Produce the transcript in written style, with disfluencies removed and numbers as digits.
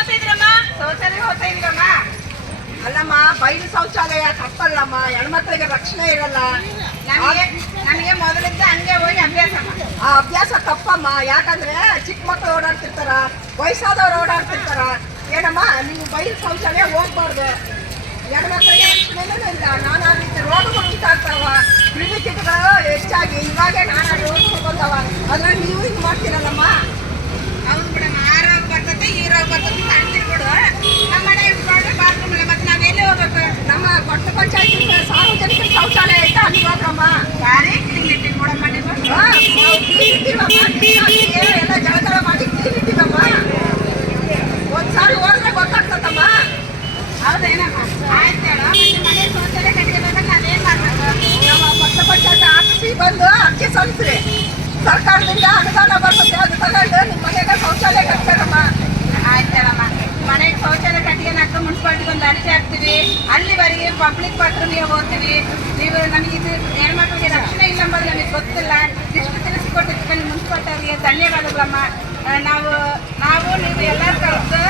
ಹೋಗ್ತಾ ಇದ್ರಮ್ಮ? ಶೌಚಾಲಯ ಹೋಗ್ತಾ ಇದೀವಮ್ಮ. ಅಲ್ಲಮ್ಮ, ಬಯಲು ಶೌಚಾಲಯ ತಪ್ಪಲ್ಲಮ್ಮ, ಹೆಣ್ಮಕ್ಳಿಗೆ ರಕ್ಷಣೆ ಇರಲ್ಲ. ನಮಗೆ ಮೊದಲಿದ್ದ ಹಂಗೆ ಹೋಗಿ ಅಭ್ಯಾಸ. ಆ ಅಭ್ಯಾಸ ತಪ್ಪಮ್ಮ. ಯಾಕಂದ್ರೆ ಚಿಕ್ಕ ಮಕ್ಕಳು ಓಡಾಡ್ತಿರ್ತಾರ, ವಯಸ್ಸಾದವ್ರು ಓಡಾಡ್ತಿರ್ತಾರ. ಏನಮ್ಮ, ನೀವು ಬಯಲು ಶೌಚಾಲಯ ಹೋಗ್ಬಾರ್ದು. ಹೆಣ್ಮಕ್ಳಿಗೆ ರಕ್ಷಣೆನೂ ಇಲ್ಲ. ನಾನಾ ರೀತಿ ರೋಗಗಳು ಉಂಟಾಗ್ತಾವ, ಕ್ರಿಮಿಕೀಟಗಳು ಹೆಚ್ಚಾಗಿ ಇವಾಗೆ ನಾನಾ ರೋಗಗಳು ಬಂದಾವ. ಅದ್ರಲ್ಲಿ ನೀವು ಹಿಂಗೆ ಮಾಡ್ತೀರಲ್ಲಮ್ಮ. ಹೌದು ಬಿಡಮ್ಮ, ಆ ರೋಗ ಬರ್ತದೆ ಈ ರೋಗ ಬರ್ತದೆ ಕಾಣ್ತೀವಿ ಬಿಡು. ನಮ್ಮ ಮನೆ ಬಾತ್ರೂಮ್ ಇಲ್ಲ, ಮತ್ತೆ ನಾವೆಲ್ಲಿ ಹೋಗ್ಬೇಕು? ನಮ್ಮ ಕೊಟ್ಟ ಪಂಚಾಯತ್ ಸಾರ್ವಜನಿಕ ಶೌಚಾಲಯ ಐತೆ, ಅಲ್ಲಿ ಹೋಗ್ರಮ್ಮ. ಯಾರೇ ಕ್ಲೀನ್ ಇಟ್ಟಿವಿ ನೋಡಮ್ಮ ನೀವು. ಎಲ್ಲ ಜಳ ಮಾಡಿ ಕ್ಲೀನ್ ಇಟ್ಟಿವಮ್ಮ. ಒಂದ್ಸಾರಿ ಹೋದ್ರೆ ಗೊತ್ತಾಗ್ತದಮ್ಮ. ಹೌದೇನಮ್ಮ? ಆಯ್ತು ಹೇಳ. ಮತ್ತೆ ಮನೆ ಶೌಚಾಲಯ ಕಟ್ಟಿಗೆದಾಗ ನಾವೇನ್ ಮಾಡ್ಬೇಕು? ನಮ್ಮ ಕೊಟ್ಟ ಪಂಚಾಯತ್ ಆಫೀಸಿಗೆ ಬಂದು ಅರ್ಜಿ ಸಲ್ಲಿಸ್ರಿ. ಸರ್ಕಾರದಿಂದ ಅನುದಾನ ಬರ್ತದೆ, ಅದು ತಗೊಂಡು ನಿಮ್ಮ ಮನೆಗೆ ಶೌಚಾಲಯ ಕಟ್ಟಾರಮ್ಮ. ಆಯ್ತು ಹೇಳಮ್ಮ. ಮನೆಗೆ ಶೌಚಾಲಯ ಕಟ್ಟಿಗೆನಾಕ ಮುನ್ಸಿಪಾಲ್ಟಿಗೆ ಒಂದು ಅರ್ಜಿ ಹಾಕ್ತೀವಿ. ಅಲ್ಲಿವರೆಗೆ ಪಬ್ಲಿಕ್ ಬಾತ್ರೂಮ್ಗೆ ಹೋಗ್ತೀವಿ. ನೀವು ನಮಗೆ ಇದು ಹೆಣ್ಮಕ್ಳಿಗೆ ರಕ್ಷಣೆ ಇಲ್ಲ ಅಂಬೋದು ನಮಗೆ ಗೊತ್ತಿಲ್ಲ. ಇಷ್ಟು ತಿಳಿಸಿಕೊಟ್ಟಿದ್ದಕ್ಕೆ ನಿಮ್ಮ ಮುನ್ಸಿಪಾಲ್ಟಿ ಅವರಿಗೆ ಧನ್ಯವಾದಗಳಮ್ಮ. ನಾವು ನೀವು ಎಲ್ಲರೂ ಕರೆದು